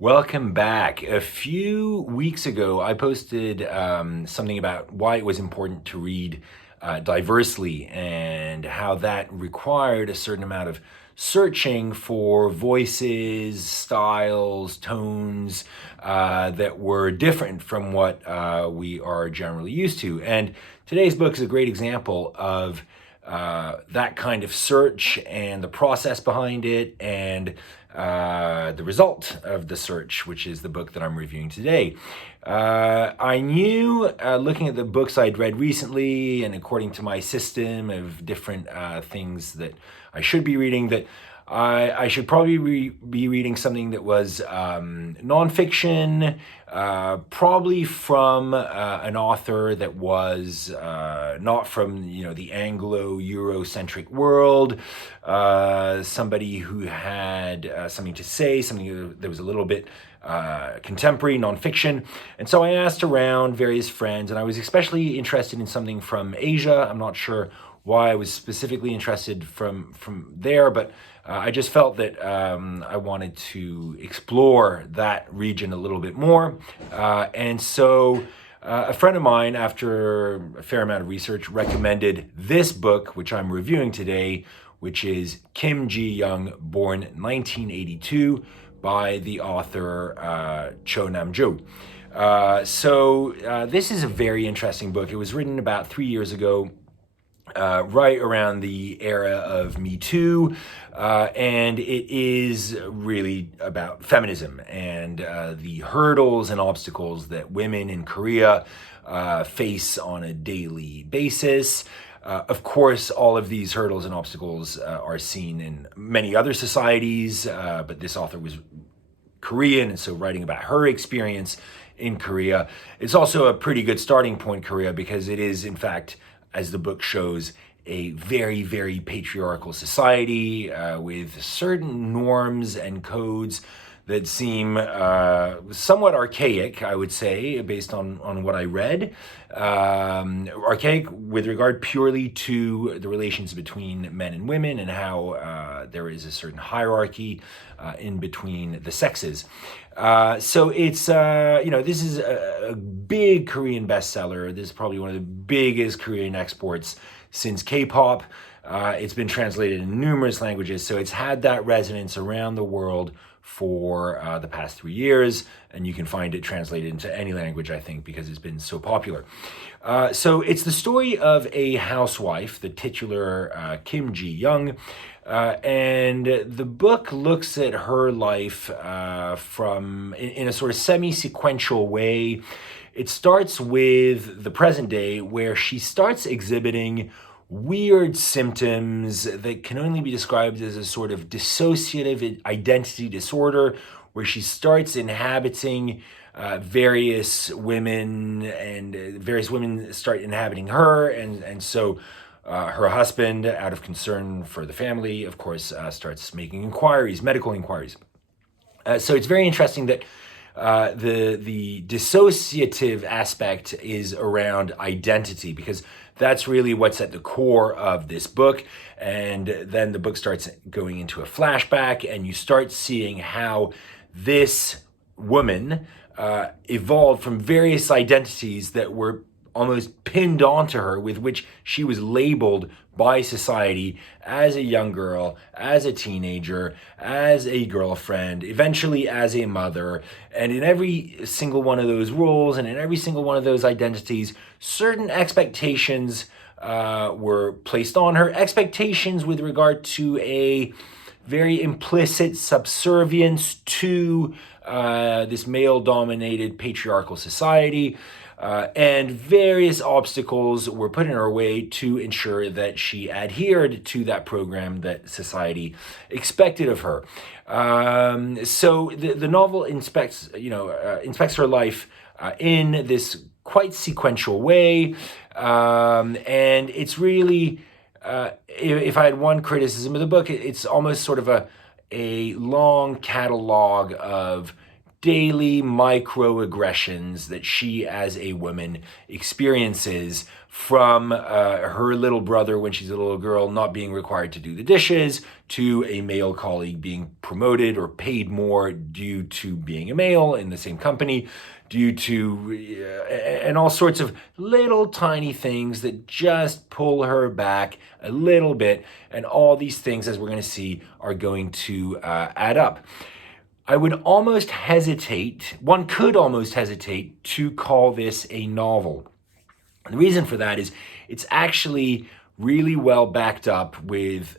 Welcome back. A few weeks ago, I posted something about why it was important to read diversely and how that required a certain amount of searching for voices, styles, tones that were different from what we are generally used to. And today's book is a great example of that kind of search and the process behind it and the result of the search, which is the book that I'm reviewing today. I knew, looking at the books I'd read recently and according to my system of different things that I should be reading, that I should probably be reading something that was nonfiction, probably from an author that was not from the Anglo-Eurocentric world, somebody who had something to say, something that was a little bit contemporary, nonfiction. And so I asked around various friends, and I was especially interested in something from Asia. I'm not sure why I was specifically interested from there, but I just felt that I wanted to explore that region a little bit more. And so a friend of mine, after a fair amount of research, recommended this book, which I'm reviewing today, which is Kim Jiyoung, born 1982, by the author Nam-Joo. So this is a very interesting book. It was written about 3 years ago, right around the era of Me Too, and it is really about feminism and the hurdles and obstacles that women in Korea face on a daily basis. Of course, all of these hurdles and obstacles are seen in many other societies, but this author was Korean, and so writing about her experience in Korea. It's also a pretty good starting point, Korea, because it is, in fact, as the book shows, a very, very patriarchal society with certain norms and codes that seem somewhat archaic, I would say, based on what I read. Archaic with regard purely to the relations between men and women and how there is a certain hierarchy in between the sexes. So it's, this is a big Korean bestseller. This is probably one of the biggest Korean exports since K-pop. It's been translated in numerous languages, so it's had that resonance around the world for the past 3 years, and you can find it translated into any language, I think, because it's been so popular. So it's the story of a housewife, the titular Kim Jiyoung, and the book looks at her life from in a sort of semi-sequential way. It starts with the present day, where she starts exhibiting weird symptoms that can only be described as a sort of dissociative identity disorder, where she starts inhabiting various women, and various women start inhabiting her, and so her husband, out of concern for the family, of course, starts making inquiries, medical inquiries. So it's very interesting that the dissociative aspect is around identity, because that's really what's at the core of this book. And then the book starts going into a flashback, and you start seeing how this woman evolved from various identities that were almost pinned onto her, with which she was labeled by society as a young girl, as a teenager, as a girlfriend, eventually as a mother. And in every single one of those roles and in every single one of those identities, certain expectations were placed on her, expectations with regard to a very implicit subservience to this male-dominated patriarchal society. And various obstacles were put in her way to ensure that she adhered to that program that society expected of her. So the novel inspects her life in this quite sequential way, and it's really, if I had one criticism of the book, it's almost sort of a long catalog of daily microaggressions that she as a woman experiences from her little brother when she's a little girl not being required to do the dishes, to a male colleague being promoted or paid more due to being a male in the same company, due to and all sorts of little tiny things that just pull her back a little bit. And all these things, as we're going to see, are going to add up. I would almost hesitate, one could almost hesitate to call this a novel. And the reason for that is it's actually really well backed up with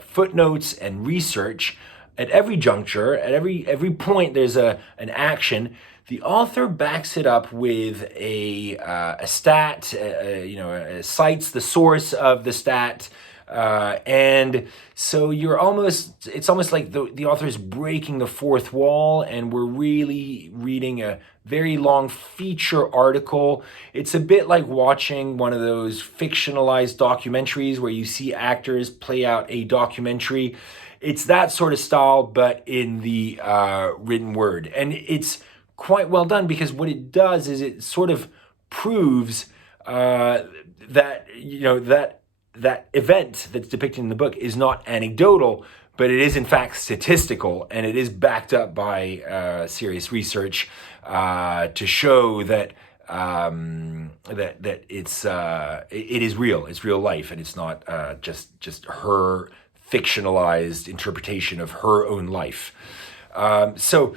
footnotes and research. At every juncture, at every point, there's an action. The author backs it up with a stat, cites the source of the stat, and so it's almost like the author is breaking the fourth wall, and we're really reading a very long feature article. It's a bit like watching one of those fictionalized documentaries where you see actors play out a documentary. It's that sort of style, but in the written word. And it's quite well done, because what it does is it sort of proves that event that's depicted in the book is not anecdotal, but it is in fact statistical, and it is backed up by serious research to show that that it is real. It's real life, and it's not just her fictionalized interpretation of her own life. So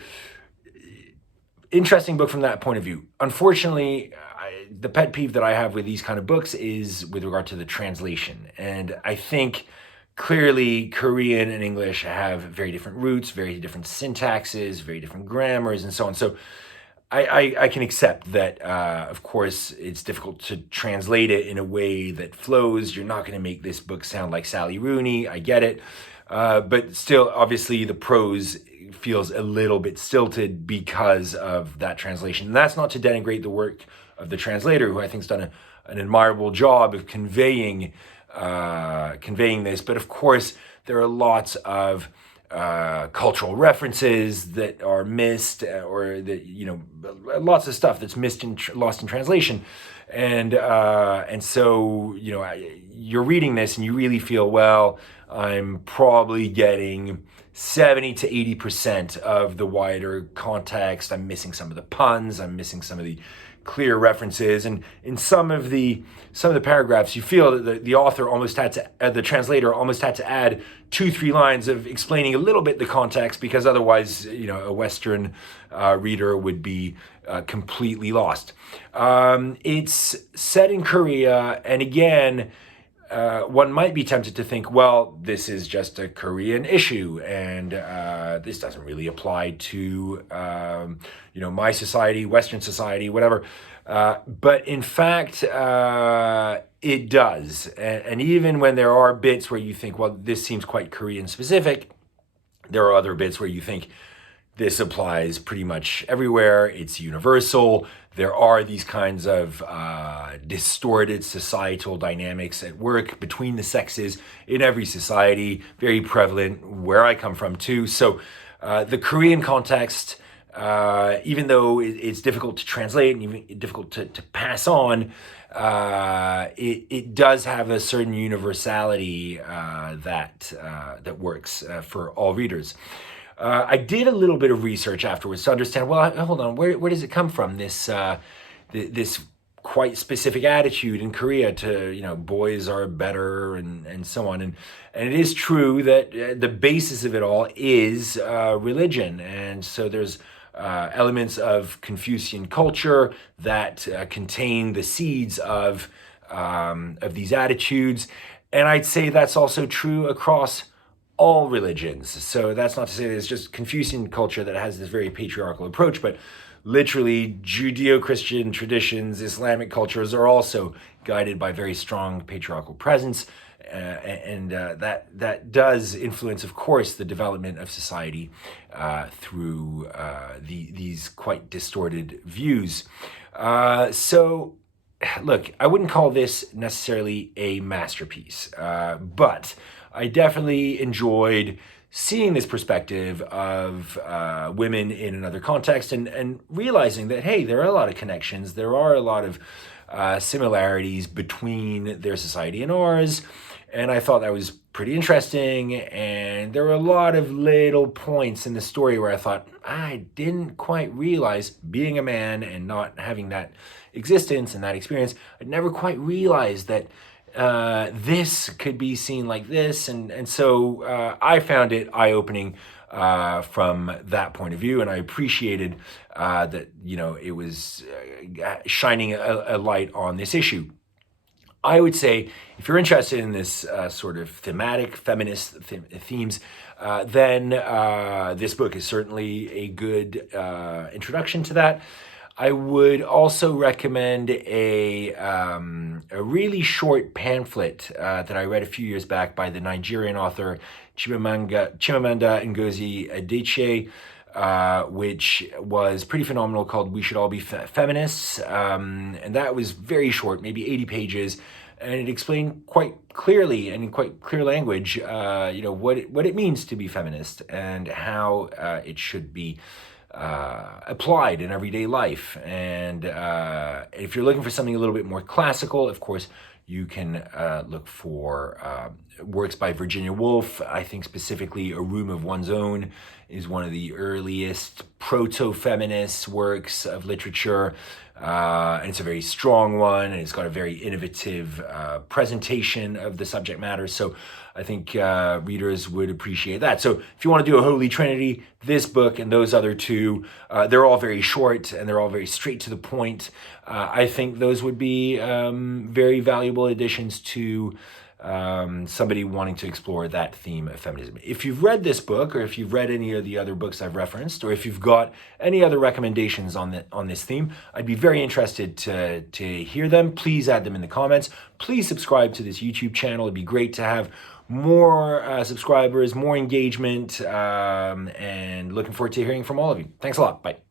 interesting book from that point of view. Unfortunately, the pet peeve that I have with these kind of books is with regard to the translation. And I think clearly Korean and English have very different roots, very different syntaxes, very different grammars, and so on. So I can accept that, of course, it's difficult to translate it in a way that flows. You're not going to make this book sound like Sally Rooney. I get it. But still, obviously, the prose feels a little bit stilted because of that translation. And that's not to denigrate the work of the translator, who I think has done an admirable job of conveying this. But of course, there are lots of cultural references that are missed, or that, lots of stuff that's lost in translation. And so, you're reading this and you really feel, well, I'm probably getting 70 to 80% of the wider context. I'm missing some of the puns. I'm missing some of the clear references, and in some of the paragraphs, you feel that the author almost had to, the translator almost had to add 2-3 lines of explaining a little bit the context, because otherwise, a Western reader would be completely lost. It's set in Korea, and again, one might be tempted to think, well, this is just a Korean issue, and this doesn't really apply to, my society, Western society, whatever. But in fact, it does. And even when there are bits where you think, well, this seems quite Korean specific, there are other bits where you think this applies pretty much everywhere. It's universal. There are these kinds of distorted societal dynamics at work between the sexes in every society, very prevalent where I come from too. So the Korean context, even though it's difficult to translate and even difficult to pass on, it does have a certain universality that works for all readers. I did a little bit of research afterwards to understand, well, hold on, where does it come from, this quite specific attitude in Korea to, boys are better and so on. And it is true that the basis of it all is religion. And so there's elements of Confucian culture that contain the seeds of these attitudes. And I'd say that's also true across all religions. So that's not to say that it's just Confucian culture that has this very patriarchal approach, but literally Judeo-Christian traditions, Islamic cultures are also guided by very strong patriarchal presence. And that does influence, of course, the development of society through these quite distorted views. So, look, I wouldn't call this necessarily a masterpiece, but I definitely enjoyed seeing this perspective of women in another context, and realizing that, hey, there are a lot of connections, there are a lot of similarities between their society and ours. And I thought that was pretty interesting. And there were a lot of little points in the story where I thought, I didn't quite realize, being a man and not having that existence and that experience, I'd never quite realized that this could be seen like this. And so I found it eye-opening from that point of view, and I appreciated that, it was shining a light on this issue. I would say, if you're interested in this sort of thematic feminist themes, then this book is certainly a good introduction to that. I would also recommend a really short pamphlet that I read a few years back by the Nigerian author Chimamanda Ngozi Adichie, which was pretty phenomenal, called "We Should All Be Feminists." And that was very short, maybe 80 pages. And it explained quite clearly and in quite clear language, what it means to be feminist and how it should be applied in everyday life. And if you're looking for something a little bit more classical, of course, you can look for works by Virginia Woolf. I think specifically A Room of One's Own is one of the earliest proto-feminist works of literature. And it's a very strong one, and it's got a very innovative presentation of the subject matter. So I think readers would appreciate that. So if you want to do a holy trinity, this book and those other two, they're all very short and they're all very straight to the point. I think those would be very valuable additions to somebody wanting to explore that theme of feminism. If you've read this book, or if you've read any of the other books I've referenced, or if you've got any other recommendations on this theme, I'd be very interested to hear them. Please add them in the comments. Please subscribe to this YouTube channel. It'd be great to have more subscribers, more engagement, and looking forward to hearing from all of you. Thanks a lot. Bye.